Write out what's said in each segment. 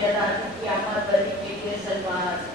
قیامت طریقے کے سلوات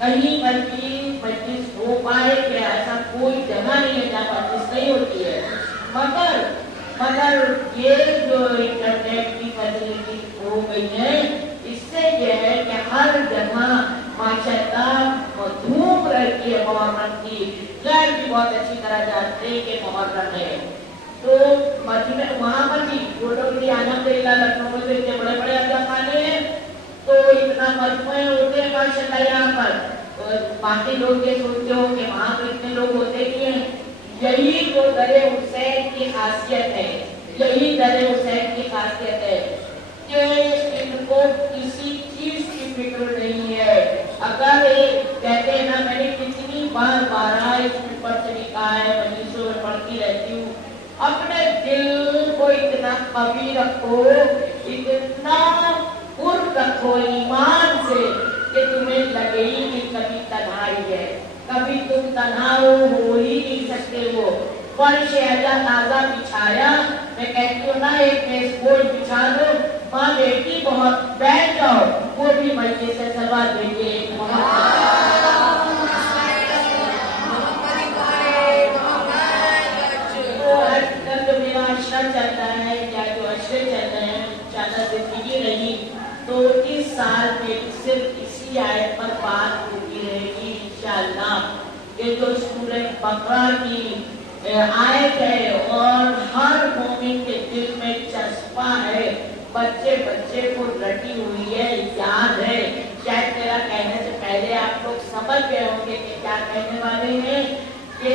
कहीं पर भी मजलिस हो पाए कि ऐसा कोई जगह नहीं है जहाँ मजलिस नहीं होती है। मगर ये जो इंटरनेट की फैसिलिटी हो गई है, इससे ये है कि हर जगह माशाअल्लाह धूम रहती है मुहर्रम की। घर भी बहुत अच्छी तरह जानते हैं कि मुहर्रम है। तो मदीना वहाँ पर भी वो लोग भी अल्हम्दुलिल्लाह लखनऊ में इतने बड़े बड़े अज़ाखाने हैं, तो इतना मजमुए होते हैं माशाअल्लाह यहाँ पर। तो बाकी लोग ये सोचते हो कि वहाँ पर इतने लोग होते ही हैं। यही तो दरे हुसैन की खासियत है, यही दरे हुसैन की खासियत है कि इनको किसी चीज की फिक्र नहीं है। अगर कहते हैं ना, मैंने कितनी बार इस पर से कहा है, मजलिसों में पढ़ती रहती हूँ, अपने दिल को इतना कवी रखो, इतना पुर रखो ईमान से कि तुम्हें लगे ही नहीं कभी तन्हाई है, कभी तुम तन्हा हो ही नहीं सकते हो। फर्श ऐसा ताजा बिछाया, मैं कहती हूँ ना, एक मेज़पोश बिछा दो, माँ बेटी बहुत बैठ जाओ, वो भी मजे से सवा देंगे। चलता है या जो अशरे चल रहे हैं, ज्यादा जिंदगी रही तो इस साल में सिर्फ इसी आयत पर बात होती रहेगी इंशाअल्लाह। ये जो सूरह बकरा की आयत है और हर मोमिन के दिल में चस्पा है, बच्चे बच्चे को रटी हुई है, याद है। शायद मेरा कहने से पहले आप लोग समझ गए होंगे कि क्या कहने वाले हैं कि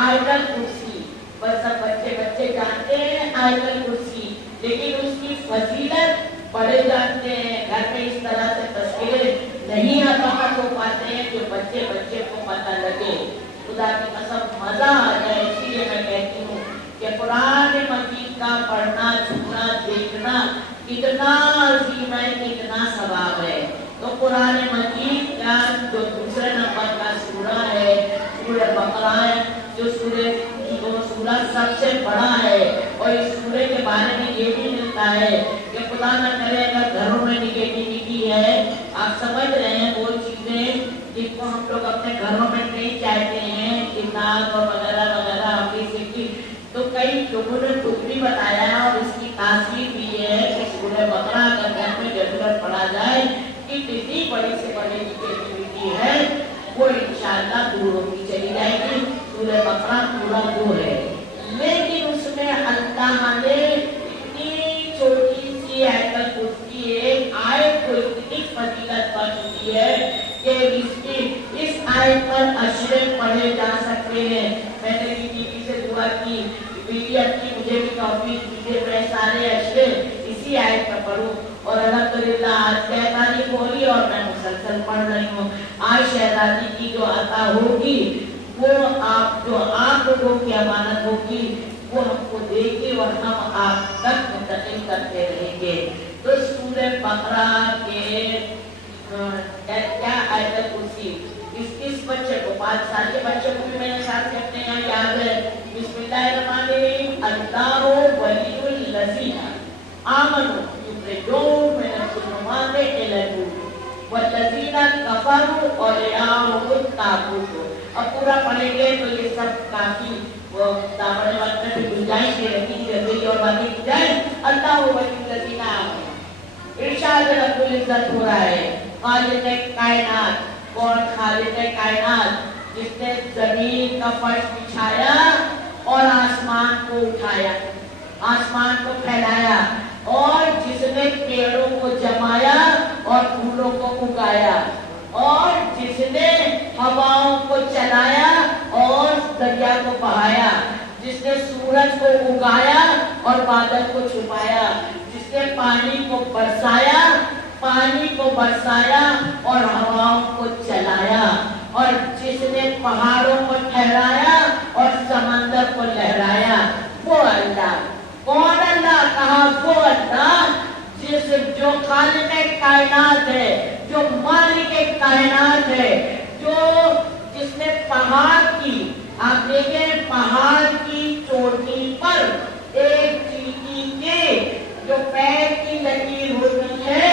आयतल कुर्सी, बस सब बच्चे बच्चे जानते हैं आयतल कुर्सी, लेकिन उसकी फजीलत बड़े जानते हैं। घर में इस तरह से तस्वीरें नहीं हकीकत हो पाते हैं जो बच्चे बच्चे को पता लगे। खुदा की कसम मजा आ जाए। इसीलिए मैं कहती हूँ कि कुरान मजीद का पढ़ना, छूना, देखना कितना अजीम है, कितना सवाब है। तो कुरान मजीद का जो दूसरे नंबर का सूरा है, सूरह बकरा है, जो सूरा सबसे बड़ा है। और इस सूरे के बारे में ये भी मिलता है कि खुदा न करे अगर घरों में निगेटिविटी है, आप समझ रहे हैं वो चीजें जिनको हम लोग अपने घरों में नहीं चाहते हैं, किताब और वगैरह वगैरह हमने सीखी, तो कई लोगों ने खुद भी बताया और उसकी तासीर भी है कि सूरह बकरा अगर घर में जरूरत पड़ा जाए कि कितनी बड़ी से बड़ी निगेटिविटी है वो इंशाअल्लाह दूर होती चली जाएगी। सूरह बकरा पूरा दो है, लेकिन उसमें अल्लाह ने इतनी छोटी सी आयतल कुर्सी एक आयत को इतनी फजीलत बख्शी है कि इस आयत पर अशरे पढ़े जा सकते हैं। मैंने भी बीवी से दुआ की, बीवी अपनी मुझे भी तौफीक दीजिए मैं सारे अशरे इसी आयत पर पढ़ूं, और अल्हम्दुलिल्लाह आज शहजादी बोली और मैं मुसलसल पढ़ रही हूँ। आज शहजादी की जो अता होगी वो आप जो आप लोगों की अमानत होगी वो हमको देगी और हम आप तक मुंतकिल करते रहेंगे। तो सूरह बकरा के क्या आयतल कुर्सी इस बच्चे को 5 साल के बच्चे को भी मेरे साथ अपने यहाँ याद है। बिस्मिल्लाहिर्रहमानिर्रहीम, अल्लाहु वलियुल लज़ीना आमनू युखरिजूहुम मिनज़्ज़ुलुमाति इलन नूर वल्लज़ीना कफ़रू औलियाहुमुत तागूत। अब पूरा पढ़ेंगे तो ये सब काफी दामन वक्त में गुंजाइश रहती है और बाकी गुंजाइश। अल्लाहु वलियुल लज़ीना आमनू, इरशाद रब्बुल इज्जत हो रहा है। खालिक़े कायनात, कौन खालिक़े कायनात? जिसने जमीन का फर्श बिछाया और आसमान को उठाया, आसमान को फैलाया, और जिसने पेड़ों को जमाया और फूलों को उगाया, और जिसने हवाओं को चलाया और दरिया को बहाया, जिसने सूरज को उगाया और बादल को छुपाया, जिसने पानी को बरसाया और हवाओं को चलाया, और जिसने पहाड़ों को ठहराया और समंदर को लहराया, वो अल्लाह। कौन अल्लाह? कहा वो अल्लाह जो खालिक़े कायनात है, जो मालिके कायनात है, जो जिसने पहाड़ की, आप देखें पहाड़ की चोटी पर एक चींटी के जो पैर की लकीर होती है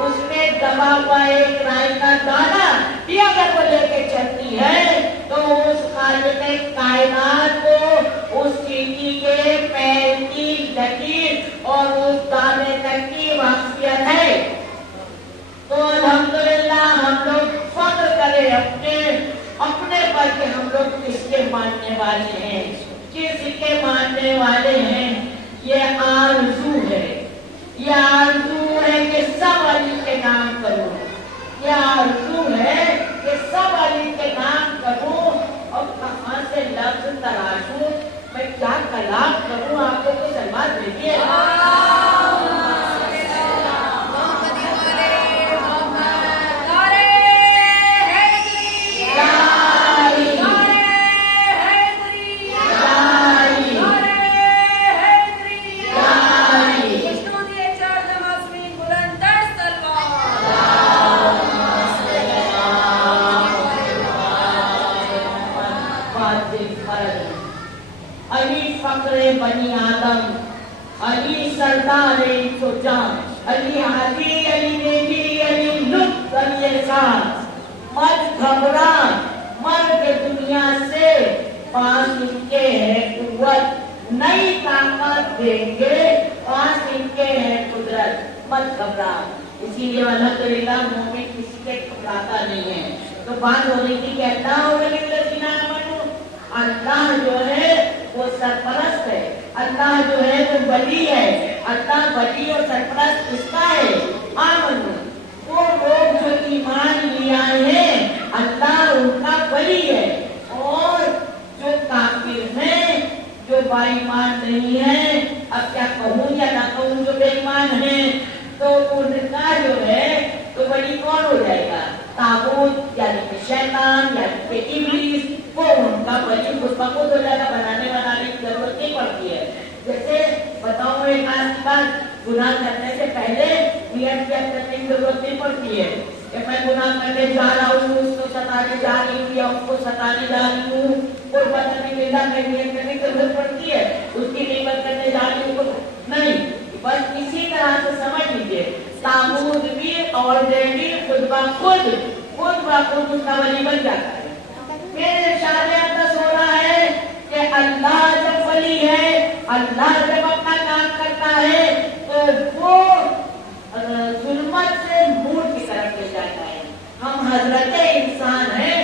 उसमें دبا ہوا ایک رائی کا دانا بھی اگر وہ لے کے چلتی ہے تو اس خالق کائنات کو اس چینٹی کے پیر کی لکیر اور اس دانے تک کی واقفیت ہے. تو الحمدللہ ہم لوگ فخر کرے اپنے پر کہ ہم لوگ کس کے ماننے والے ہیں, کس کے ماننے والے ہیں. یہ آرزو ہے, یہ آرزو ہے کہ سب علی کے نام کروں, یہ آرزو ہے کہ سب علی کے نام کروں. اور کہاں سے لفظ تراشوں, میں کیا کلام کروں, آپ کو کچھ سلوات دیجیے. علی فخر بنی آدم, علی سردار جان, علی حاجی, علی بیبی, علی لطف, علی احسان. مت گھبرا, مرد دنیا سے پاس ان کے ہے قوت, نئی طاقت دیں گے, پاس ان کے ہے قدرت. مت گھبرا. اسی لیے الحمدللہ مومن کسی کے گھبراتا نہیں ہے. تو بات ہو رہی تھی کہ اللہ ہو رہی اللہ جو ہے وہ سرپرست ہے, اللہ جو ہے وہ ولی ہے. اللہ ولی اور سرپرست کس کا ہے؟ آمنو, وہ لوگ جو ایمان لے آئے ہیں اللہ ان کا ولی ہے. اور جو کافر ہیں, جو با ایمان نہیں ہے, اب کیا کہوں یا نہ کہوں, جو بے ایمان ہیں, تو ان کا جو ہے تو ولی کون ہو جائے گا؟ طاغوت یعنی کہ شیطان یعنی کہ ابلیس, وہ ان کا ولی خود بخود ہو جائے گا. بنانے کی ضرورت نہیں پڑتی ہے. جیسے بتاؤں ایک آدھ بات, گناہ کرنے سے پہلے نیت کرنے کی ضرورت نہیں پڑتی ہے کہ میں گناہ کرنے جا رہا ہوں, اس کو ستانے جا رہی ہوں یا اس کو ستانے جا رہی ہوں, کوئی پتہ نہیں ملتا, میں نیت کرنے کی ضرورت پڑتی ہے. اس کی نیت کرنے جا رہی ہوں نہیں, بس اسی طرح سے سمجھ لیجیے طاغوت بھی آلریڈی خود بخود اس کا ولی بن جاتا ہے. پھر ارشاد اقدس ہو رہا ہے کہ اللہ جب ولی ہے, اللہ جب اپنا کام کرتا ہے تو وہ ظلمت سے نور کی طرف لے جاتا ہے. ہم حضرت انسان ہیں,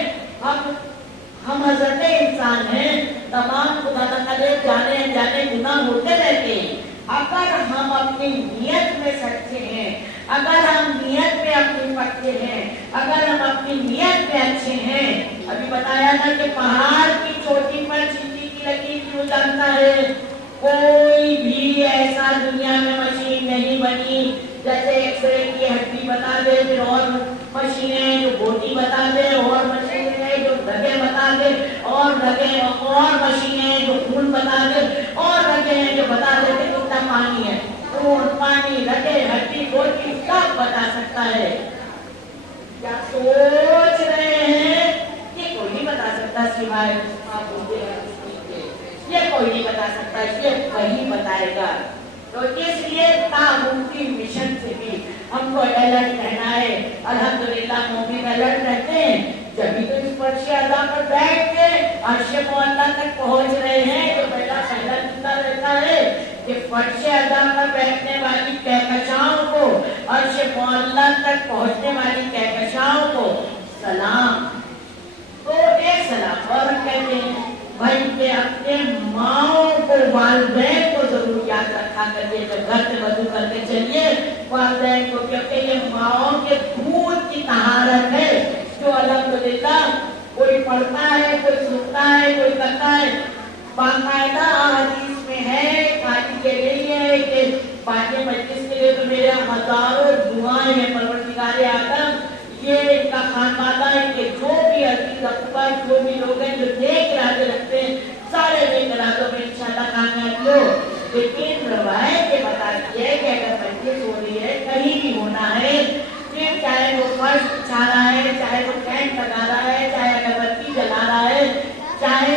ہم حضرت انسان ہیں, تمام خدا تعالی جانے انجانے گناہ ہوتے رہتے ہیں. اگر ہم اپنی نیت میں سچے ہیں, اگر ہم نیت میں اپنی پکے ہیں, اگر ہم اپنی نیت میں اچھے ہیں. ابھی بتایا تھا کہ پہاڑ کی چوٹی پر چینٹی کی لکیر کیوں جانتا ہے؟ کوئی بھی ایسا دنیا میں مشین نہیں بنی جیسے ایکس رے کی ہڈی بتا دے, پھر اور مشینیں جو بوٹی بتا دے, اور مشینیں جو دھگے بتا دے, اور دھگے اور مشینیں جو خون بتا دے, اور دھگے جو بتا دے کہ کتنا پانی ہے. خون, پانی, دھگے, ہڈی, بوٹی سب بتا سکتا ہے. کیا سوچ رہے ہیں کہ کوئی نہیں بتا سکتا سوائے یہ کوئی نہیں بتا سکتا, یہ وہی بتائے گا. تو اس لیے تاغوتی مشن سے بھی ہم کو الرٹ رہنا ہے. الحمدللہ مومن الرٹ رہتے ہیں, جبھی تو اس فرش اعلیٰ پر بیٹھ کے عرش معلیٰ تک پہنچ رہے ہیں. تو پہلا چلتا رہتا ہے کہ فرش اعلیٰ پر بیٹھنے والی کہکشاؤں کو, عرش معلیٰ تک پہنچنے والی کہکشاؤں کو سلام. تو ایک سلام اور کہتے ہیں بھائی کہ اپنے ماؤں کو, والدین کو ضرور یاد رکھا کریے. جب گھر سے وضو کر کے چلیے والدین کو, کیونکہ یہ ماؤں کے دودھ کی طہارت ہے جو الحمدللہ کوئی پڑھتا ہے, کوئی سنتا ہے, کوئی کرتا ہے. باقاعدہ حدیث میں ہے, قاضی کے لیے ہے کہ پاک مجلس کے لیے تو میرے ہزاروں دعائیں ہیں. پروردگار عالم یہ ان کا خانوادہ ہے کہ جو بھی عزیز اقبال, جو بھی لوگ ہیں جو نیک ارادے رکھتے ہیں, سارے نیک ارادوں میں انشاءاللہ کامیاب ہو. لیکن روایت یہ بتاتی ہے کہ اگر مجلس ہو رہی ہے, کہیں بھی ہونا ہے, پھر چاہے وہ فرش بچھا رہا ہے, چاہے وہ ٹینٹ لگا رہا ہے, چاہے اگربتی جلا رہا ہے, چاہے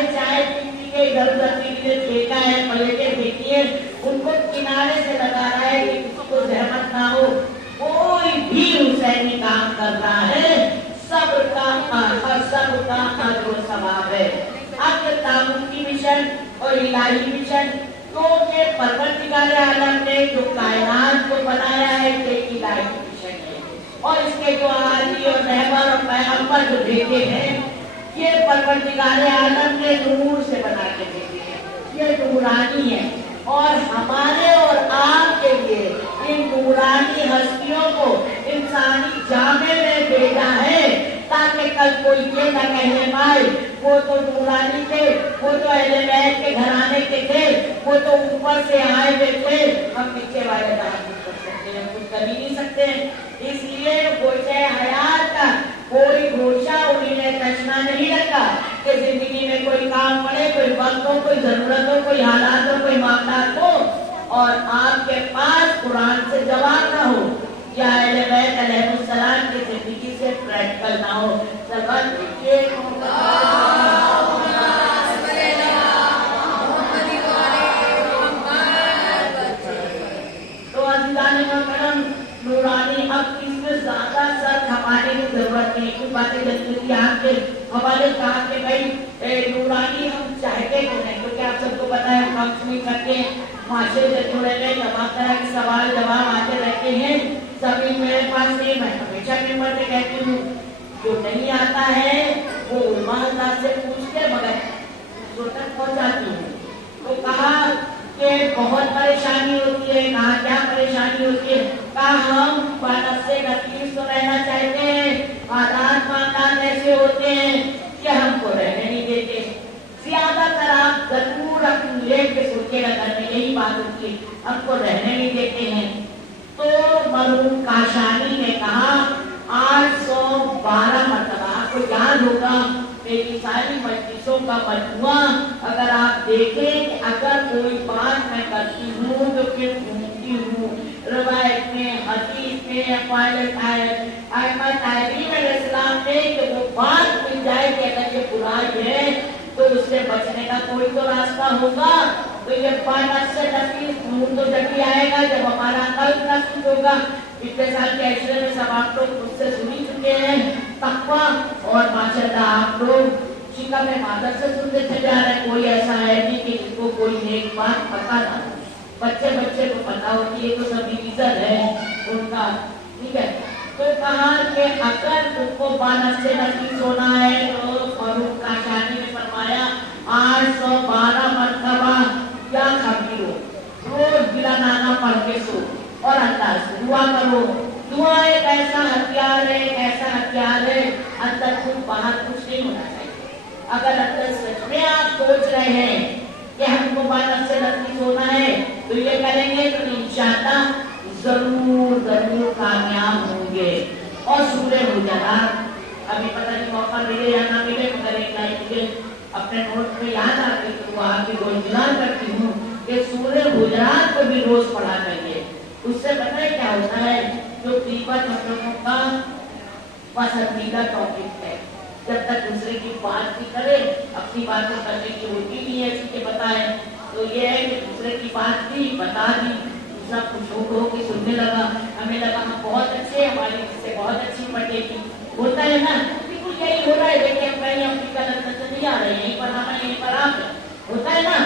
پیپی کے ادھر ادھر کے لیے پھینکا ہے, پلیٹیں پھینکی ہے, ان کو کنارے سے لگا رہا ہے کہ کسی کو زحمت نہ ہو, کوئی بھی حسینی کام مشن اور الہی مشن، کیونکہ پروردگار عالم نے جو کائنات کو بنایا ہے یہ الہی مشن ہے، اور اس کے جو عالی اور رہبر اور پیغمبر جو بھیجے ہیں یہ پروردگار عالم نے نور سے بنا کے بھیجے ہیں، یہ نورانی ہے، اور ہمارے اور آپ کے لیے ان نورانی ہستیوں کو انسانی جامع میں بھیجا ہے، تاکہ کل کوئی یہ نہ کہنے پائے وہ تو نورانی تھے، وہ تو اہل بیت کے گھرانے کے تھے، وہ تو اوپر سے آئے ہوئے تھے، ہم نیچے والے کام نہیں کر سکتے ہیں، کچھ کر ہی نہیں سکتے ہیں۔ اس لیے گوشہ حیات کا کوئی گوشہ انہیں نے تشنا نہیں رکھا کہ زندگی میں کوئی کام پڑے، کوئی وقت ہو، کوئی ضرورت ہو، کوئی حالات ہو، کوئی معاملات ہو اور آپ کے پاس قرآن سے جواب نہ ہو یا اہل بیت علیہ السلام کی زندگی سے پریکٹیکل نہ ہو۔ سبق دیکھیے تو عزیزان محترم، نورانی اب اس میں زیادہ سر کھپانے کی ضرورت نہیں، کچھ باتیں جلدی آپ کے حوالے کہا کہ بھائی نورانی ہم چاہتے تو نہیں، کیونکہ آپ سب کو پتا ہے ہم نہیں کرتے، معاشرے سے جڑے ہوئے تمام طرح کے سوال جواب آتے رہتے ہیں، سبھی میرے پاس نہیں، میں ہمیشہ ممبر سے کہتی ہوں جو نہیں آتا ہے وہ علماء حضرات سے پوچھتے مگر تک پہنچاتی ہوں۔ تو کہا کہ بہت پریشانی ہوتی ہے، کہاں کیا پریشانی ہوتی ہے، کہا ہم بانس سے نفیس تو رہنا چاہتے ہیں، حالات معاملات ایسے ہوتے ہیں کہ ہم کو رہنے نہیں دیتے، زیادہ تر آپ ضرور اپنی لیٹ کے سوچے گا گھر میں یہی بات ہوتی ہے، ہم کو رہنے نہیں دیتے ہیں۔ تو مرحوم کاشانی نے کہا 812 مرتبہ، آپ کو یاد ہوگا میری ساری مجلسوں کا مجموعہ اگر آپ دیکھیں کہ اگر کوئی بات میں کرتی ہوں تو پھر گھومتی ہوں، روایت میں، حدیث میں، احمد تعلیم علیہ السلام نے کہ وہ بات مل جائے کہ اگر یہ برائی ہے تو اس سے بچنے کا کوئی تو راستہ ہوگا، تو یہ بات سے نفیس نور تو جبھی آئے گا جب ہمارا قلب نفیس ہوگا۔ پچھلے سال کے عشرے میں سب آپ لوگ مجھ سے سنی چکے ہیں تقویٰ، اور ماشاءاللہ آپ لوگ شکم مادر سے سنتے چلے جا رہے ہیں، کوئی ایسا ہے نہیں کہ جس کو کوئی نیک بات پتا نہ ہو، بچے کو پتا ہوتی ہے تو سب ڈیویژن ہے ان کا، ٹھیک ہے۔ تو کہا کہ اگر تم کو بانس سے نفیس ہونا ہے تو فاروق کاشانی نے فرمایا 812 مرتبہ یا خبیر ہو، روز بلا نانا پڑھ کے سو اور اللہ سے دعا کرو۔ دعا ایک ایسا ہتھیار ہے، ایک ایسا ہتھیار ہے، اندر کچھ باہر کچھ نہیں ہونا چاہیے۔ اگر اندر سچ میں آپ سوچ رہے ہیں کہ ہم کو بانس سے نفیس ہونا ہے تو یہ کریں گے تو انشاءاللہ ضرور کامیاب ہوں گے۔ اور سورہ حجرات ابھی پتہ نہیں موقع ملے یا نہ ملے مگر ایک لائن مجھے اپنے نوٹ میں یاد آ گئی تو وہ آپ کی گزار کرتی ہوں کہ سورہ حجرات کو بھی روز پڑھا کریے۔ اس سے پتہ ہے کیا ہوتا ہے، جو غیبت ہم لوگوں کا پسندیدہ ٹاپک ہے، جب تک دوسرے کی بات بھی کرے اپنی بات کو کرنے کی ہوتی نہیں ہے، کہ بتائیں تو یہ ہے کہ دوسرے کی بات بھی بتا دی، دوسرا خوش ہو کے سننے لگا، ہمیں لگا ہم بہت اچھے، ہماری اس سے بہت اچھی پڑھے گی، ہوتا ہے نا، بالکل یہی ہو رہا ہے۔ دیکھیں ہم کہیں اپنی غلط نظر نہیں آ رہے ہیں، یہیں پر ہم یہیں پر آپ ہوتا ہے نا۔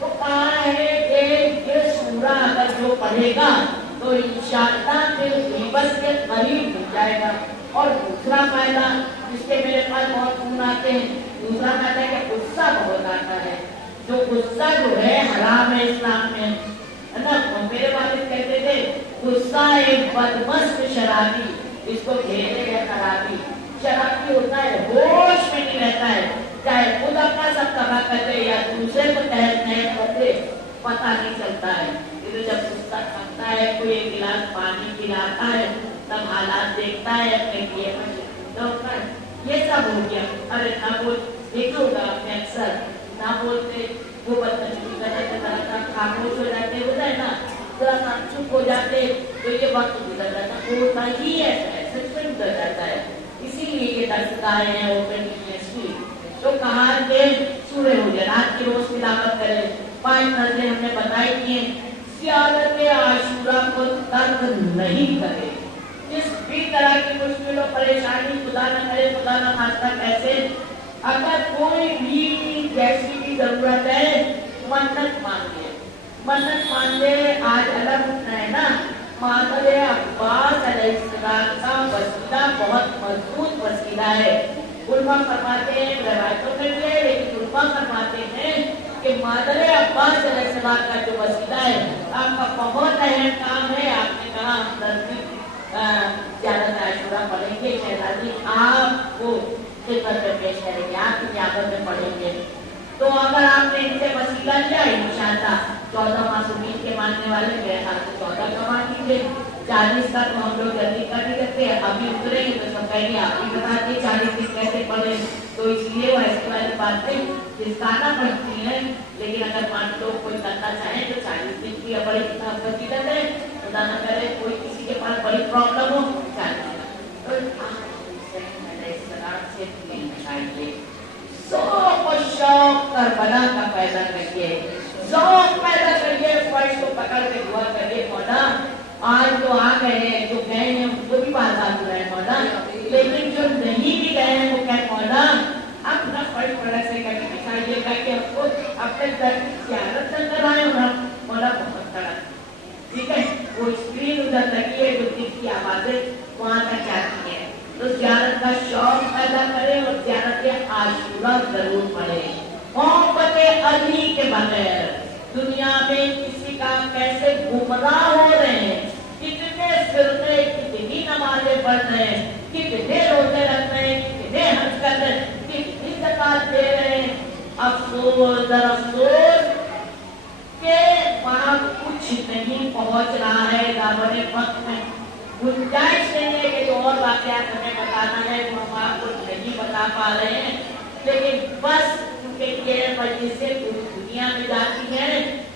تو کہا ہے کہ یہ سورہ اگر جو پڑھے گا تو انشاءاللہ پھر غیبت کے قریب ہو جائے گا۔ اور دوسرا فائدہ جس کے میرے پاس بہت فون آتے ہیں، دوسرا فائدہ ہے کہ غصہ بہت آتا ہے، جو غصہ جو ہے حرام ہے اسلام میں، ہے نا۔ میرے والد کہتے تھے غصہ ایک بدمست شرابی، اس کو گھیرے گئے خرابی، شرابی ہوتا ہے ہوش میں نہیں رہتا ہے، چاہے خود اپنا سب کما کرتے یا دوسرے کو تحت نہیں کرتے پتہ نہیں چلتا ہے۔ جب غصہ کرتا ہے کوئی ایک گلاس پانی پلاتا ہے تب حالات دیکھتا ہے اپنے کیے ہوتا ہے، یہ سب ہو گیا۔ ارے نہ بول، دیکھو گا اپنے اکثر نہ بولتے وہ بدتمیزی کرتے طرح خاموش ہو جاتے، ہوتا ہے نا، ذرا سا چپ ہو جاتے تو یہ وقت گزر جاتا، ہوتا ہی ایسا ہے، سچ میں گزر جاتا ہے۔ اسی لیے یہ درسگاہیں ہیں اوپن یونیورسٹی۔ تو کہا کہ سورہ حجرات کی روز تلاوت کرے، 5 نظریں ہم نے بتائی تھی، زیارت عاشورہ کو ترک نہیں کرے، جس بھی طرح کی مشکل و پریشانی خدا نہ کرے، خدا نہ خواستہ کیسے، اگر کوئی بھی جیسی بھی जरूरत है, मन्नत मांगे। मन्नत मांगे आज अलग उठना है ना। मादरे अब्बास अलैहिस्सलाम का वसीला बहुत मजबूत वसीला है। उलमा फरमाते हैं, रवायतों में भी है, लेकिन उलमा फरमाते हैं कि मादरे अब्बास अलैहिस्सलाम का जो वसीला है, आपका बहुत अहम काम है। आपने कहा हम नजदीक ज़्यादा आशुरा पढ़ेंगे, शहजादी आपको खिदमत में पेश करेंगे, आपकी क़यामत में पढ़ेंगे। तो अगर आपने इनसे वसीला लिया, इंशाअल्लाह 14 मासूमीन के मानने वाले मेरे ख्याल से 14 का मान लीजिए। 40 का तो हम लोग जल्दी कर नहीं सकते, अभी उतरेंगे तो सब कहेंगे आप ही बता दिए 40 दिन कैसे पढ़े। तो इसलिए वो ऐसी वाली बातें जिसकाना पड़ती है। लेकिन अगर मान लो कोई करना चाहे तो 40 दिन की बड़ी फजीलत है। खुदा न करे कोई किसी के पास बड़ी प्रॉब्लम हो, 40 शौक करबला का पैदा करिए, शौक पैदा करिए, फर्श को पकड़ के दुआ करिए, मौला आज तो आ गए हैं, जो गए हैं उनको भी बात आ रहा है मौला, लेकिन जो नहीं भी गए हैं वो क्या मौला अपना फर्श बड़ा से करके दिखाइएगा कि आपको अपने दर की ज़ियारत कर आए हो ना मौला, बहुत बड़ा ठीक है। वो स्क्रीन उधर लगी है जो की आवाजें वहां तक जाती है, तो ज़ियारत का शौक पैदा करें और ज़ियारत आशूरा जरूर पढ़े। मोहब्बत अली के बगैर दुनिया में किसी का कैसे गुमराह हो रहे हैं, कितने फिरके, कितनी नमाजें पढ़ रहे हैं, कितने रोजे रख रहे हैं, कितने हज कर रहे हैं, कितनी ज़कात दे रहे हैं। अफसोस अफसोस के वहाँ कुछ नहीं पहुँच रहा है। दामन वक्त में गुंजाइश नहीं है कि जो और वाक़यात हमें बताना है वो हम आपको नहीं बता पा रहे हैं, लेकिन बस क्योंकि ये मजलिसें पूरी दुनिया में जाती हैं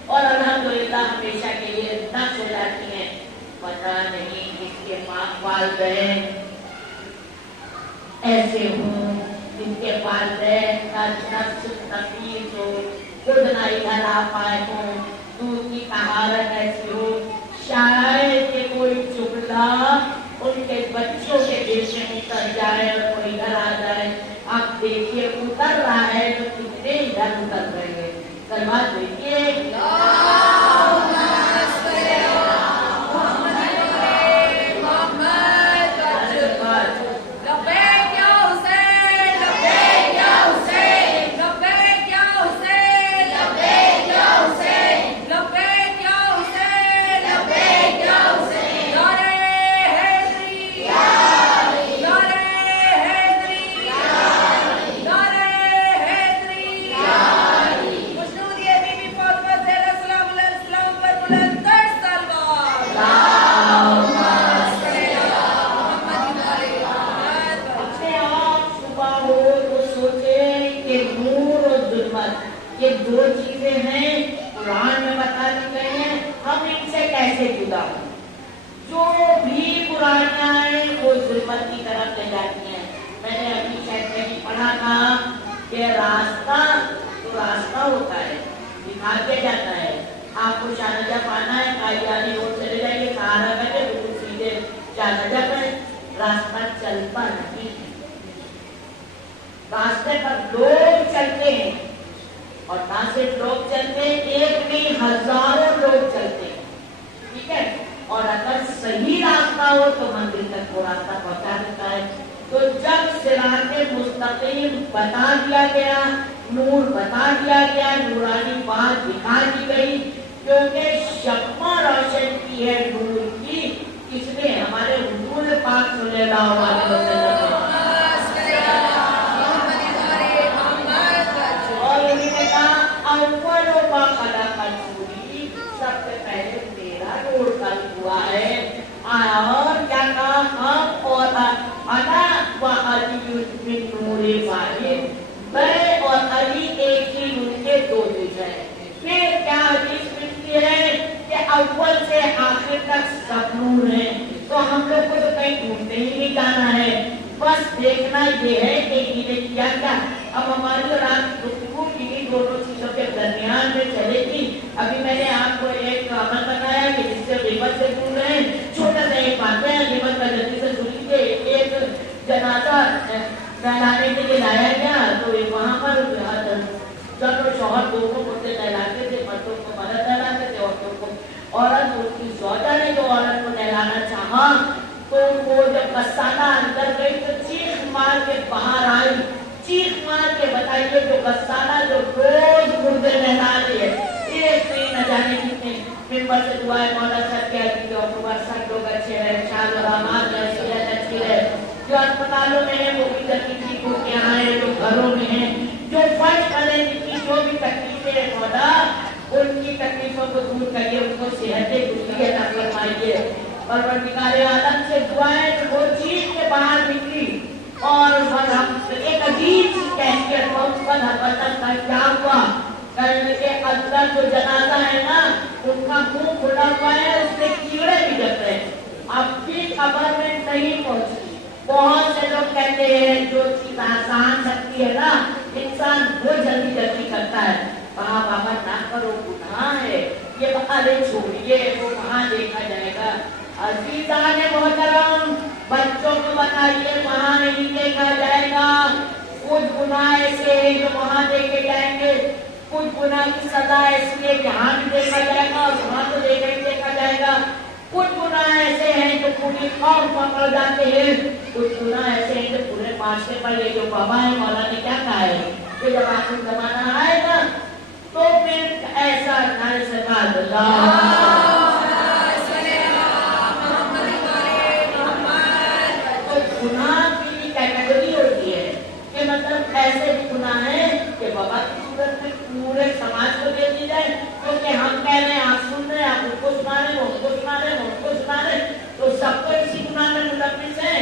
और अल्हम्दुलिल्लाह हमेशा के लिए नष्ट हो जाती हैं। पता नहीं किसके माँ वालिदैन ऐसे हों जिनके वालिदैन का नफ्स तकलीफ हो, खुद ना इधर आ पाए हो, दूध की कहारत ऐसी हो, शायद कि कोई चुगला उनके बच्चों के दिल में उतर जाए और कोई इधर आ जाए। आप देखिए उतर रहा है तो कितने इधर उतर रहे हैं। कलमात देखिए ये दो चीजें हैं कुरान में बता दी गई हैं, हम इनसे कैसे जुदा हो। जो भी बुराइयां हैं वो जुल्मत की तरफ ले जाती हैं। मैंने अपनी शायद कहीं पढ़ा था कि रास्ता तो रास्ता होता है, दिखा के जाता है। आपको शाहजहा पाना है, कादियानी रोड चले जाइए, सहारा करके बिल्कुल सीधे शाहजहा पे, रास्ता चलता नहीं है। रास्ते पर लोग चलते हैं और ना सिर्फ लोग चलते हैं, एक नहीं हजारों लोग चलते हैं, ठीक है। और अगर सही रास्ता हो तो मंदिर तक वो रास्ता पहुंचा देता है। तो जब सिराते मुस्तकीम बता दिया गया, नूर बता दिया गया, नूरानी बात दिखा दी गई, क्योंकि शम्मा रोशन की है नूर की, इसने हमारे हुजूर पाक सल्लल्लाहु अलैहि वसल्लम सबसे पहले तेरा नूर कल हुआ है। और क्या कहा, हम और अना व अली बिन नूरे वाहिद, मैं और अली एक ही नूर के दो चीज है। फिर क्या हदीस मिलती है कि अव्वल से आखिर तक सब नूर है। तो हम लोग को तो कहीं ढूंढते ही नहीं जाना है, बस देखना ये है कि इन्हें किया क्या। अब हमारी और आपकी गुफ्तगू किन्हीं दोनों चीजों के दरमियान में चलेगी। अभी मैंने आपको एक अमल बताया कि जिससे गिबत से दूर रहे। छोटा सा एक बात है, गिबत का जल्दी से सुन लीजिए। एक जनाजा नहलाने के लिए लाया गया, तो वहां पर दोनों शौहर दोनों मुर्दे नहलाते थे, मर्दों को मर्द नहलाते थे, औरतों को औरत। उसकी सौदा ने जो औरत को नहलाना चाहा तो वो जब गस्साना अंदर गई तो चीख मार के बाहर आई। चीख मार के बताइए जो गस्साना जो रोज मुर्दे नहला रही है, एक नहीं न जाने कितने मिंबर से दुआएं मौला साहब के आदमी जो अक्टूबर सब लोग अच्छे रहे, शाल और आमाद रहे, सेहत अच्छी रहे, जो अस्पतालों में है वो भी तकलीफ हो के आए, जो घरों में है, जो फर्ज करे जिनकी जो भी तकलीफें है मौला उनकी तकलीफों को दूर करिए, उनको सेहतें गुजरी अता फरमाइए। परवरदिगार आलम से दुआएं कि वो चीज के बाहर निकली और हम एक अजीब सी कैफियत का क्या हुआ करने के अंदर जो जनाजा है ना उनका मुंह खुला हुआ है, उसमें कीड़े भी जल रहे हैं, अब भी खबर में नहीं पहुंची। बहुत से लोग कहते हैं जो चीज आसान लगती है ना इंसान वो जल्दी जल्दी करता है, कहा बाबा ना करो गुनाह है ये, अरे छोड़िए वो कहाँ देखा जाएगा। अजीजान मोहतरम बच्चों को बताइए वहाँ नहीं देखा जाएगा, कुछ गुनाह ऐसे है जो वहाँ देखे जाएंगे, कुछ गुनाह की सजा ऐसी है यहाँ भी देखा जाएगा और वहाँ तो देखा जाएगा। कुछ गुनाह ऐसे हैं जो पूरी कौम पकड़ जाते हैं, कुछ गुनाह ऐसे हैं जो पूरे माशरे पर, ये जो बाबा है मौला ने क्या कहा है कि जब आखिरी जमाना आएगा तो फिर ऐसा नारे से तो गुनाह की कैटेगरी होती है कि मतलब ऐसे भी गुनाह है कि बाबा की सूरत में पूरे समाज को दे दी जाए, क्योंकि हम कह रहे हैं आप सुन रहे हैं, आप उनको सुना रहे हैं, उनको सुना रहे हैं, उनको सुना रहे हैं, तो सबको इसी गुनाह में मुलविस है।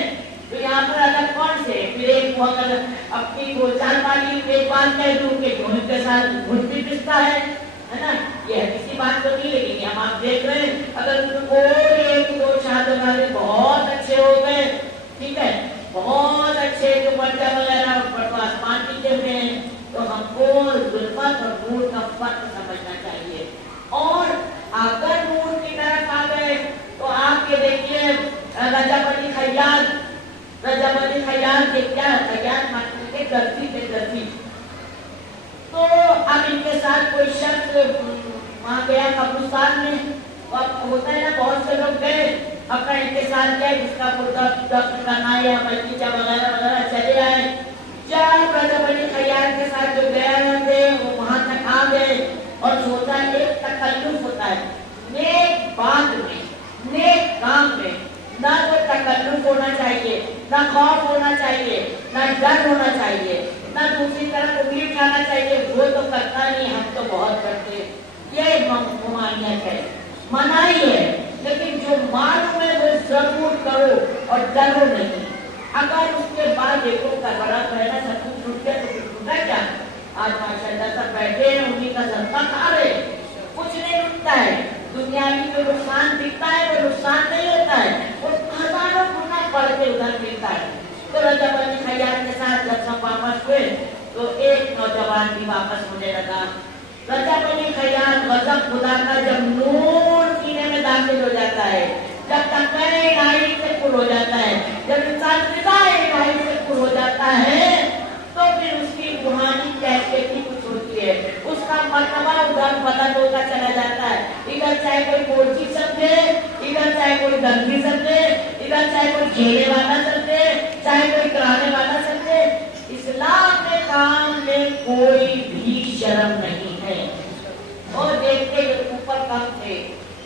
तो यहाँ पर अलग कौन से, फिर एक वो अगर अपनी बोलचाल वाली एक बात कह दूं कि धोनी के साथ घुट भी पिसता है ना, ये किसी बात तो नहीं, लेकिन हम आप देख रहे हैं अगर कोई एक दो शादी वाले बहुत अच्छे हो गए, ठीक है, बहुत अच्छे जो पर्दा वगैरह पर आसमान नीचे हुए हैं, तो हमको जुल्फत और नूर का फर्क समझना चाहिए। और अगर नूर की तरफ आ गए तो आप ये देखिए रजब अली खैयाल के क्या खैयाल मानते थे दर्जी थे दर्जी, तो अब इनके साथ कोई शख्स वहाँ गया कब्रिस्तान में, अब होता है ना बहुत से लोग गए अपना इनके साथ गए जिसका दफ्न करना है या बगीचा वगैरह वगैरह चले आए। जब रजब अली खैयाल के साथ जो गया थे वो वहां तक आ गए और सोचा एक तकल्लुफ होता है नेक बात में, नेक काम में ना तो तकल्लुफ होना चाहिए, ना खौफ होना चाहिए, ना डर होना चाहिए, ना दूसरी तरफ उम्मीद जाना चाहिए, वो तो करता नहीं हम तो बहुत करते, ये ममानियत है, मनाही है, लेकिन जो मालूम है वो जरूर करो और डरो नहीं। अगर उसके बाद देखो का बड़ा पहला सब कुछ छूट गया तो फिर छूटा क्या, आज माशाल्लाह सब बैठे हैं उन्हीं का सदका खा रहे, कुछ नहीं रुकता है, दुनियावी जो नुकसान दिखता है वो नुकसान नहीं होता है, वो हजारों गुना बढ़ के उधर मिलता है। तो रजब अली खैयाल के साथ जब सब वापस हुए तो एक नौजवान भी वापस होने लगा। रजब अली खैयाल गजब खुदा का जब नूर सीने में दाखिल हो जाता है, जब तक इलाही से पुर हो जाता है, जब इंसान इलाही से पुर हो जाता है तो फिर उसकी रूहानी कैफियत ही कुछ होती है, उसका मर्तबा उधर बदल होता चला जाता है। इधर चाहे कोई कोची समझे, इधर चाहे कोई दंगी समझे, इधर चाहे कोई खेलने वाला समझे, चाहे कोई कराने वाला समझे, इस्लाम के काम में कोई भी शर्म नहीं है। और देखते ऊपर कम थे,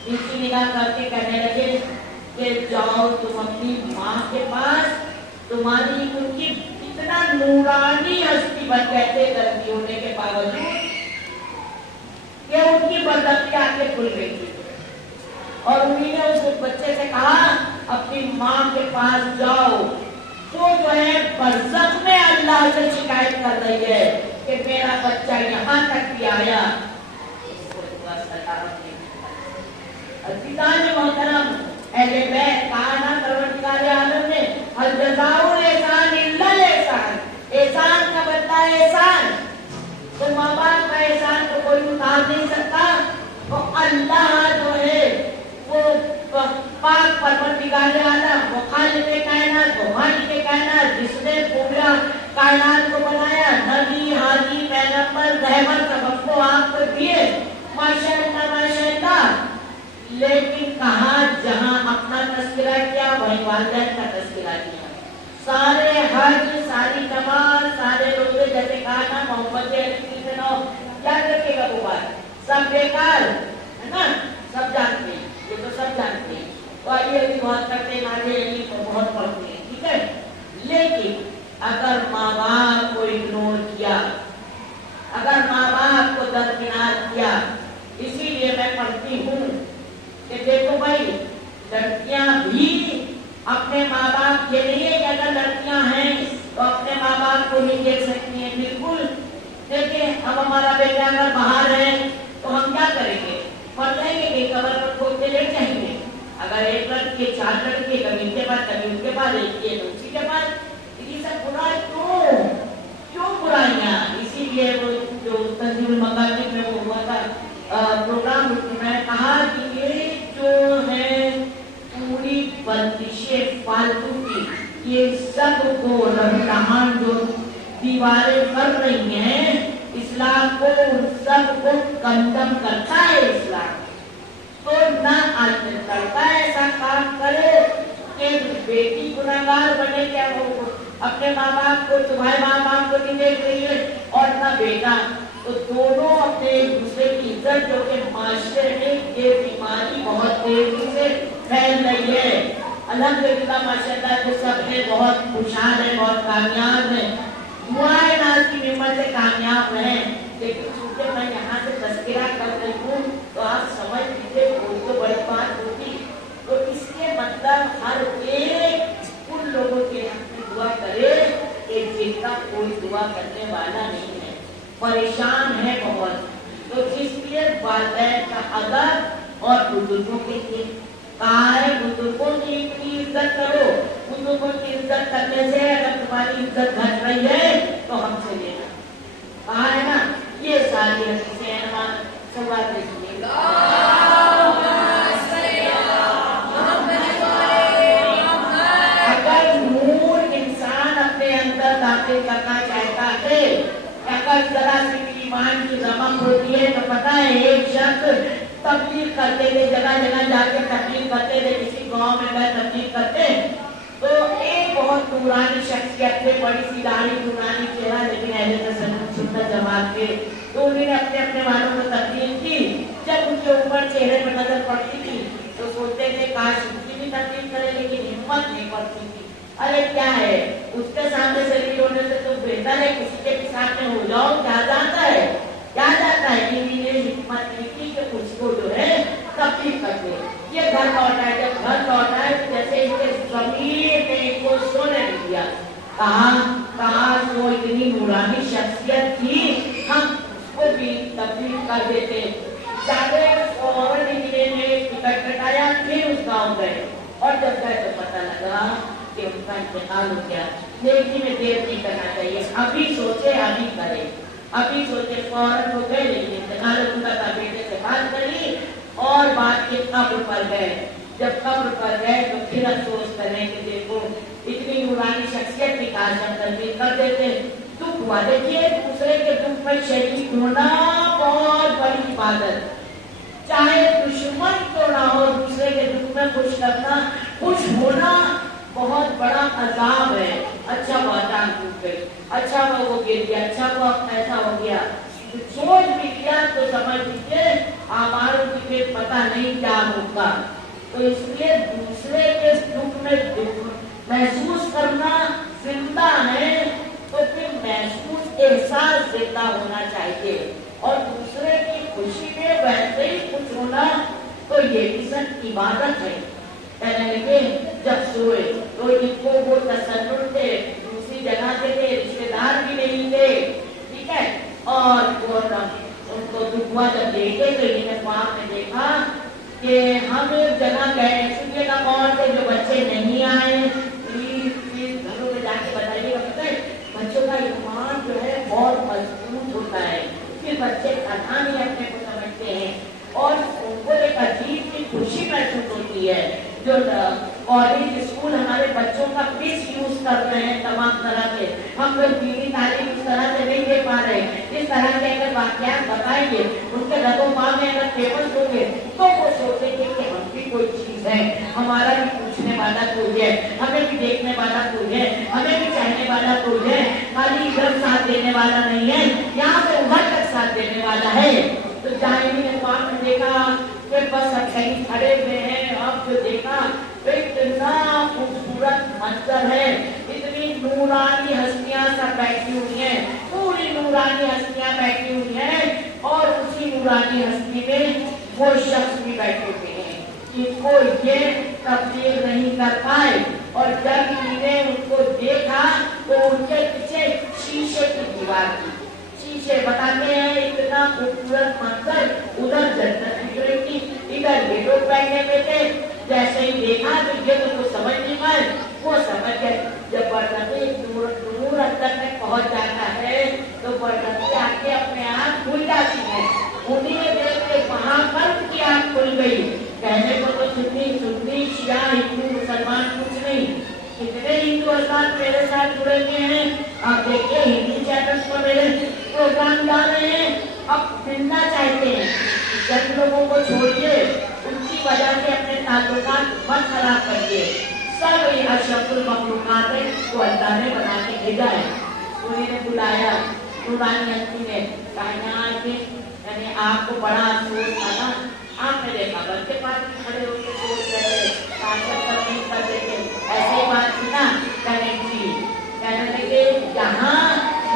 इनकी निगाह करके कहने लगे कि जाओ तुम अपनी माँ के पास, तुम्हारी उनकी इतना नूरानी हस्ती बन गए थे दर्दी होने के बावजूद कि उनकी बदबख्ती आंखें खुल गई थी, और उन्हीं ने उस बच्चे से कहा अपनी माँ के पास जाओ, तो जो है बरज़ख में अल्लाह से शिकायत कर रही है कि मेरा बच्चा यहाँ तक भी आया। मोहतरम अहले बैत कहा ना परवरदिगार आलम ने हल जज़ाउल एहसान इल्लल एहसान, एहसान का बदला एहसान, तो माँ बाप का एहसान तो कोई उतार नहीं सकता। तो अल्लाह जो है वो पाक परवरदिगार आलम, वो खालिक़े कायनात, वो मालिके कायनात, जिसने पूरा कायनात को बनाया, नबी हाजी पैगंबर रहमत والدین کا تذکرہ کیا، سارے حج، ساری نماز، سارے روزے، جیسے کہا نا محمد سے نو، یاد رکھے گا وہ بات، سب بیکار ہے نا، سب جانتے ہیں، یہ تو سب جانتے ہیں، تو آئیے ابھی بہت کرتے ہیں، نازے علی کو بہت پڑھتے ہیں، ٹھیک ہے، لیکن اگر ماں باپ کو اگنور کیا، اگر ماں باپ کو درکنار کیا، اسی لیے میں پڑھتی ہوں کہ دیکھو بھائی، لڑکیاں بھی اپنے ماں باپ کے لیے، اگر لڑکیاں ہیں تو اپنے ماں باپ کو نہیں دیکھ سکتی ہیں، بالکل دیکھیں، اب ہمارا بیٹا اگر باہر ہے تو ہم کیا کریں گے؟ مر جائیں گے کہ قبر پر کھود کے لے جائیں گے؟ اگر ایک لڑکی، چار لڑکی، کبھی ان کے پاس، کبھی ان کے پاس، ایک ہے تو اسی کے پاس، یہ سب برا کیوں برائیاں؟ اسی لیے وہ جو تنظیم المقاصد میں وہ ہوا تھا پروگرام، میں نے کہا کہ یہ جو ہے پوری بندشیں فالتو کی، یہ سب کو رہنمان جو دیواریں کر رہی ہیں اسلام کو، ان سب کو کندم کرتا ہے اسلام، تو نہ آج لڑکا ایسا کام کرے کہ بیٹی گناہگار بنے، کیا وہ اپنے ماں باپ کو، تمہارے ماں باپ کو نہیں دیکھ رہی ہے، اور نہ بیٹا، تو دونوں اپنے ایک دوسرے کی عزت، جو کہ معاشرے میں یہ بیماری بہت تیزی سے پھیل رہی ہے، الحمدللہ ماشاءاللہ جو سب ہے بہت خوشحال ہے، بہت کامیاب ہے، دعائیں ناز کی نعمت سے کامیاب ہیں، لیکن چونکہ میں یہاں سے تذکرہ کر رہی ہوں تو آپ سمجھ لیجیے کوئی تو بڑی بات ہوگی، تو اس کے مطلب ہر ایک ان لوگوں کے حق میں دعا کرے کہ جن کا کوئی دعا کرنے والا نہیں ہے، پریشان ہے بہت، تو اس لیے والدین کا ادب اور بزرگوں کے لیے کہا ہے، بزرگوں کی عزت کرو، بزرگوں کی عزت کرنے سے اگر تمہاری عزت گھٹ رہی ہے تو ہم سے لینا، کہا ہے نا، یہ ساری حدیثیں ہیں، ہمارا سوال دیکھیے گا، داخل کرنا چاہتا ہے، اگر ذرا سی ایمان کی رمق ہوتی ہے تو پتہ ہے ایک شخص تبلیغ کرتے تھے، جگہ جگہ جا کے تبلیغ کرتے تھے، کسی گاؤں میں گئے تبلیغ کرتے، تو ایک بہت نورانی شخصیت تھے، بڑی سی داڑھی، نورانی چہرہ، لیکن اہل سنت جماعت کے، تو انہوں نے اپنے اپنے والوں کو تبلیغ کی، جب ان کے اوپر چہرے پر نظر پڑتی تھی تو سوچتے تھے کاش ان کی بھی تبلیغ کرے، لیکن ہمت نہیں پڑتی تھی، ارے کیا ہے اس کے سامنے شریک ہونے سے تو بہتر ہے کسی کے بھی سامنے ہو جاؤ، کیا جاتا ہے کہ انہیں حکمت نہیں تھی کہ اس کو جو ہے تبلیغ کر دے، یہ گھر لوٹا ہے، جب گھر لوٹا ہے تو جیسے اس کے ضمیر نے ان کو سونے نہیں دیا، کہاں وہ اتنی نورانی شخصیت تھی، ہم اس کو بھی تبلیغ کر دیتے، زیادہ فوراً انجینے نے ٹکٹ کٹایا، پھر اس گاؤں گئے، اور جب گئے تو پتہ لگا کہ ان کا انتقال ہو گیا، لیکن میں دیر نہیں کرنا چاہیے، ابھی سوچے ابھی کرے، ابھی سوچے، فوراً ہو گئے، لیکن انتقال ہو چکا تھا، بیٹے سے بات کری اور بات کے قبر پر گئے، جب قبر پر گئے تو پھر افسوس کریں کہ دیکھو اتنی نورانی شخصیت کی کاش ہم تبلیغ کر دیتے، دکھ ہوا، دیکھیے دوسرے کے دکھ میں شریک ہونا بہت بڑی عبادت، چاہے دشمن کیوں نہ ہو، دوسرے کے دکھ میں خوش کرنا، خوش ہونا بہت بڑا عذاب ہے، اچھا وہ جان ٹوٹ گئی، اچھا وہ گر گیا، اچھا وہ ایسا ہو گیا، سوچ بھی لیا تو سمجھ لیجیے ہماروں کی پھر پتہ نہیں کیا ہوگا، تو اس لیے دوسرے کے دکھ میں دکھ محسوس کرنا زندہ ہے، تو پھر محسوس احساس زندہ ہونا چاہیے، اور دوسرے کی خوشی میں ویسے ہی خوش ہونا تو یہ بھی سب عبادت ہے، کہنے لگے جب سوئے تو ان کو وہ تسلط تھے، دوسری جگہ سے تھے، رشتے دار بھی نہیں تھے، ٹھیک ہے، اور ان کو دکھ ہوا، جب دیکھے تو انہوں نے خواب میں دیکھا کہ ہم ایک جگہ گئے، سنیے گا کون سے جو بچے نہیں آئے، پلیز گھروں میں جا کے بتائیے گا، پتہ ہے بچوں کا ایمان جو ہے بہت مضبوط ہوتا ہے، پھر بچے تنہا نہیں اپنے کو سمجھتے ہیں، اور ان کو ایک عجیب سی خوشی محسوس ہوتی ہے، جو کالج اسکول ہمارے بچوں کا مس یوز کر رہے ہیں تمام طرح سے، ہم لوگ دینی تعلیم اس طرح سے نہیں دے پا رہے، اس طرح کے اگر واقعات بتائیں گے، ان کے رگ و پاؤں میں اگر فیمس ہوں گے تو وہ سوچیں گے کہ ہم بھی کوئی چیز ہے، ہمارا بھی پوچھنے सुनने वाला कोई है, हमें भी देखने वाला कोई है, हमें भी चाहने वाला कोई है। खाली इधर साथ देने वाला नहीं है, यहाँ से उधर तक साथ देने वाला है। तो जाहिरी ने पाप में देखा कि बस अब कहीं खड़े हुए हैं। अब जो देखा तो इतना खूबसूरत मंजर है, इतनी नूरानी हस्तियां सब बैठी हुई हैं, पूरी नूरानी हस्तियां बैठी हुई हैं। और उसी नूरानी हस्ती में वो शख्स भी बैठे हुए हैं जिनको ये तब्दील नहीं कर पाए। और जब इन्होंने उनको देखा तो उनके पीछे शीशे की दीवार थी। शीशे बताते हैं इतना खूबसूरत मंजर, उधर जन्नत निकली थी, इधर ये लोग बैठे हुए थे। जैसे ही देखा तो ये तो समझ नहीं पाए, वो समझ गए। जब बरकते दूर अंदर में पहुंच जाता है तो बरकते आके अपने आप खुल जाती है। उन्हीं ने देख के वहां पर उनकी आंख खुल गई। कहने को तो सुन्नी शिया हिंदू मुसलमान कुछ नहीं, कितने हिंदू अल्लाह मेरे साथ जुड़े हुए हैं। आप देखिए हिंदी चैनल्स पर मेरे प्रोग्राम डाल रहे हैं, अब मिलना चाहते हैं। जन लोगों को छोड़िए, उनकी वजह से अपने ताल्लुकात मत खराब करिए। सब ये अशरफुल मखलूकात है तो अल्लाह ने बना के भेजा है। तो इन्हें बुलाया नूरानी हस्ती ने, कहा कि यानी आपको बड़ा अफसोस था ना, आपने देखा बच्चे पास खड़े होकर सोच रहे नहीं कर देते, ऐसी बात थी ना। कहने लगे यहाँ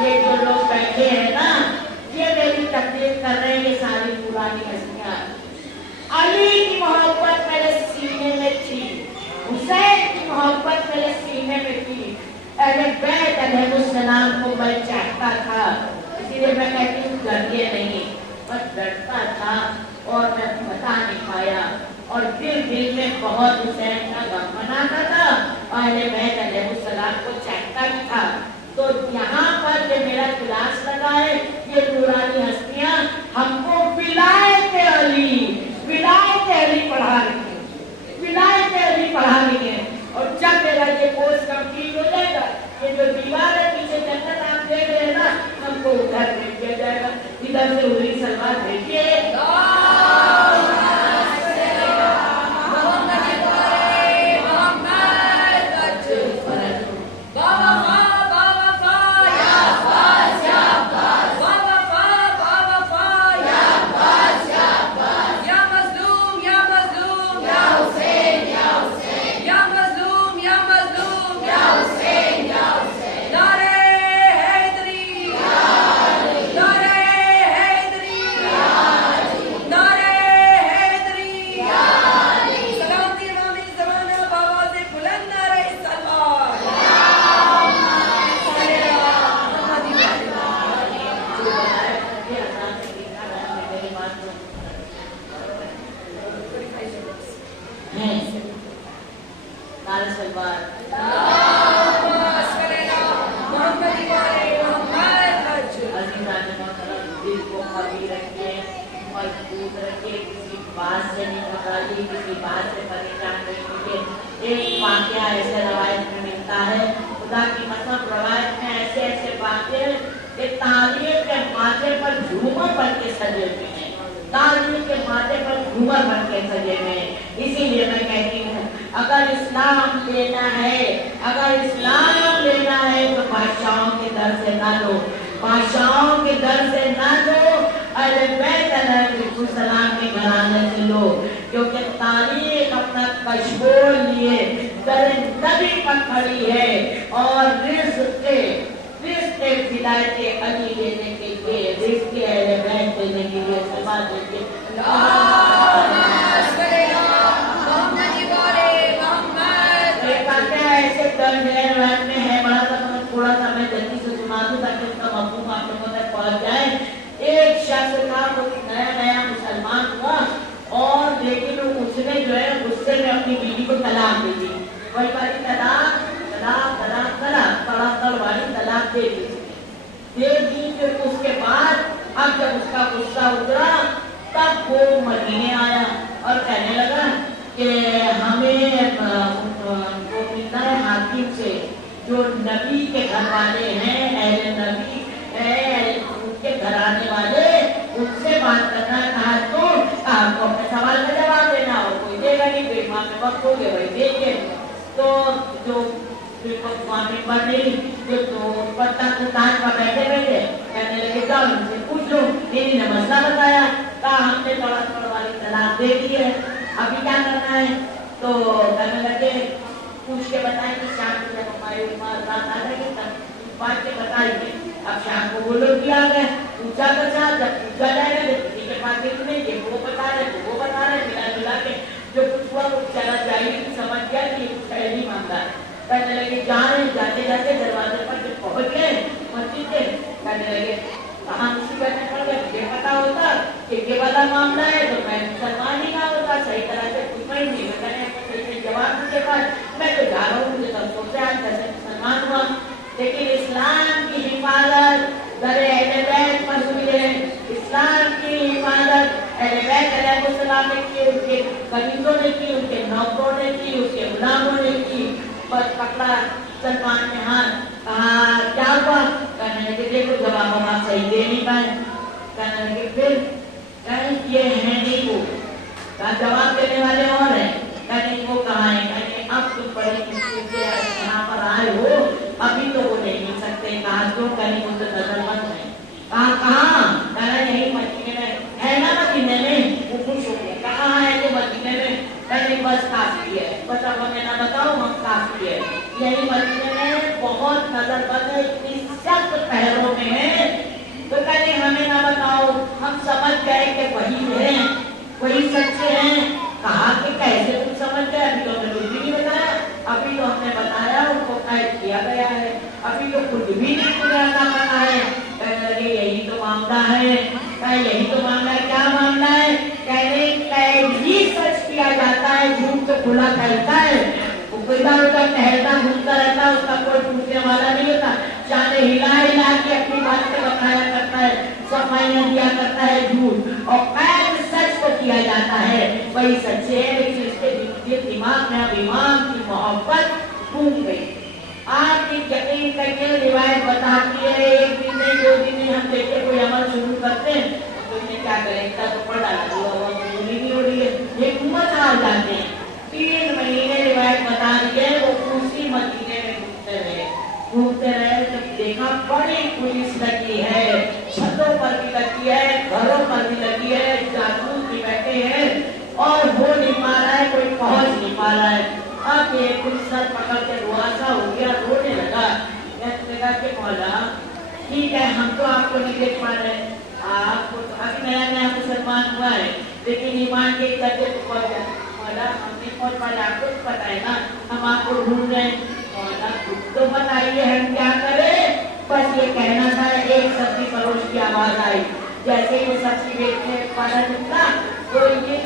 ये जो लोग बैठे हैं ना, ये मेरी तकलीफ कर रहे हैं, ये सारी पुरानी हस्तियां। अली की मोहब्बत मेरे सीने में थी, हुसैन की मोहब्बत मेरे सीने में थी, अहले बैत अलैहिस्सलाम को मैं चाहता था। इसलिए मैं कहती हूँ डरिए नहीं, बस डरता था और मैं बता नहीं पाया। और दिल में बहुत हुसैन का गम मनाता था, अहले बैत अलैहिस्सलाम को चाहता भी था। तो यहाँ पर जो मेरा क्लास लगा है, ये नूरानी हस्तियां हमको विलायत अली पढ़ा रही है, विलायत अली पढ़ा रही है। और जब मेरा ये कोर्स कंप्लीट हो जाएगा, ये जो दीवार है पीछे जन्नत आप देख रहे हैं ना, हमको उधर भेज दिया जाएगा। इधर से उधरी सलवार भेजिए। इसीलिए मैं कहती हूँ, अगर इस्लाम लेना है तो बादशाहों के दर से ना लो, बादशाहों के दर से ना लो, अहले बैत अलैहिस्सलाम के घराने से लो। क्योंकि तारीख अपना कशबोल लिए नबी पर खड़ी है और रिज़्क़ विलायत अली लेने के लिए, रिज़्क़ अहले बैत देने के लिए सवाल देके ऐसे में है बड़ा सा, थोड़ा सा मैं जल्दी से सुना दूं ताकि उसका मफ़हूम आप लोगों तक पहुंच जाए। एक शख्स था, वो नया मुसलमान हुआ और लेकिन उसने जो है गुस्से में अपनी बीवी को तलाक दे दी। वही वाली तलाक वाली तलाक दे दी। फिर उसके बाद अब जब उसका गुस्सा उतरा तब वो मदीने आया और कहने लगा कि हमें वो मिलना है हाकिम से, जो नबी के घर वाले हैं, अहले नबी उनके घराने वाले, उनसे बात करना कहा तो आपको अपने सवाल का जवाब देना हो, कोई देगा नहीं, बेमा में वक्त हो गया भाई देखे तो जो स्वामी पर नहीं जो पत्ता कुतान पर बैठे बैठे कहने लगे जाओ उनसे पूछ लो, मेरी ने मसला बताया, कहा हमने थोड़ा थोड़ा वाली तलाक दे दी है, अभी क्या करना है? तो कहने लगे पूछ के बताएंगे, शाम को जब हमारी रात आ जाएगी तब बात के बताएंगे। अब शाम को वो लोग भी आ गए, पूछा तो चाह, जब पूछा जाएगा जब किसी के पास नहीं, ये वो बता रहे तो वो बता रहे, मिला मिला के जो कुछ हुआ वो चला जाएगी, समझ गया कि पहली मामला कहने लगे जा रहे, जाते जाते दरवाजे पर जब पहुंच गए मस्जिद से, कहने लगे कहाँ मुसीबत में पड़ गए, मुझे पता होता कि ये वाला मामला है तो मैं मुसलमान ही ना होता, सही तरह से पूछा ही नहीं, मैंने जवाब के बाद मैं तो जा रहा हूँ, मुझे तो सोचा कैसे मुसलमान हुआ। लेकिन इस्लाम की हिफाजत दर अहले बैत पर हुई है, इस्लाम की हिफाजत अहले बैत अलैहिस्सलाम ने की, उनके कनीजों ने की, उनके नौकरों ने की, उसके गुलामों ने की। बस पकड़ा सलमान ने हाथ, कहा क्या हुआ? कहने लगे देखो जवाब हम आप सही दे नहीं पाए। कहने लगे फिर कहीं ये है नहीं वो, कहा जवाब देने वाले और हैं, कहने वो कहाँ है? कहने अब तुम बड़ी मुश्किल से यहाँ पर आए हो, अभी तो वो नहीं मिल सकते, कहा क्यों? कहने वो तो नजरबंद है। कहा कहाँ? कहना यही मदीने में है ना, मदीने में। वो खुश हो गया, कहाँ है जो मदीने में? कहने बस काफी है, बस अब हमें ना बताओ, हम काफी है, यही मदीने में बहुत नजरबंद है, इतनी सख्त पहरों में है, तो कहने हमें ना बताओ, हम समझ गए कि वही है, वही सच्चे हैं। कहा कि कैसे तुम समझ गए? अभी तो हमें कुछ भी नहीं बताया, अभी तो हमने बताया उनको कैद किया गया है, अभी तो कुछ भी नहीं पुराना पता है। कहने लगे यही तो मामला है। यही तो मामला है। क्या मामला है? कहने कैद ही सच किया जाता है, झूठ तो खुला फैलता है, वो इधर उधर टहलता घूमता रहता है, उसका कोई पूछने वाला नहीं होता, चाहे हिला हिला के अपनी बात को बताया करता है, सफाइयां दिया करता है झूठ, और कैद सच को किया जाता है, वही सच्चे है। लेकिन इसके दिमाग में अब ईमान की मोहब्बत घूम गई। आप यकीन करके रिवायत बताती है, एक दिन नहीं दो दिन नहीं हम देखे कोई अमल शुरू करते हैं तो इन्हें क्या करें, इतना तो पड़ा नहीं हो रही है, एक उम्मत हार जाते हैं। 3 महीने रिवायत बता रही है, वो उसी मदीने में घूमते रहे, जब देखा बड़ी पुलिस लगी है, छतों पर भी लगी है, घरों पर भी लगी है, जासूस भी बैठे हैं, और हो नहीं पा रहा है, कोई पहुंच नहीं पा रहा है। अब ये पुलिस सर पकड़ के रुआसा हो गया, रोने लगा, कि मौला ठीक है हम तो आपको नहीं देख पा रहे, आपको अभी नया नया मुसलमान हुआ है, लेकिन ईमान के दर्जे को पहुंच जाए, मौला हम नहीं पहुंच पा रहे, आपको पता है ना हम आपको ढूंढ रहे हैं, मौला कुछ तो बताइए हम क्या करें? बस ये कहना था, एक सब्जी फरोश की आवाज आई, जैसे ही वो सब्जी बेचने वाला निकला तो ये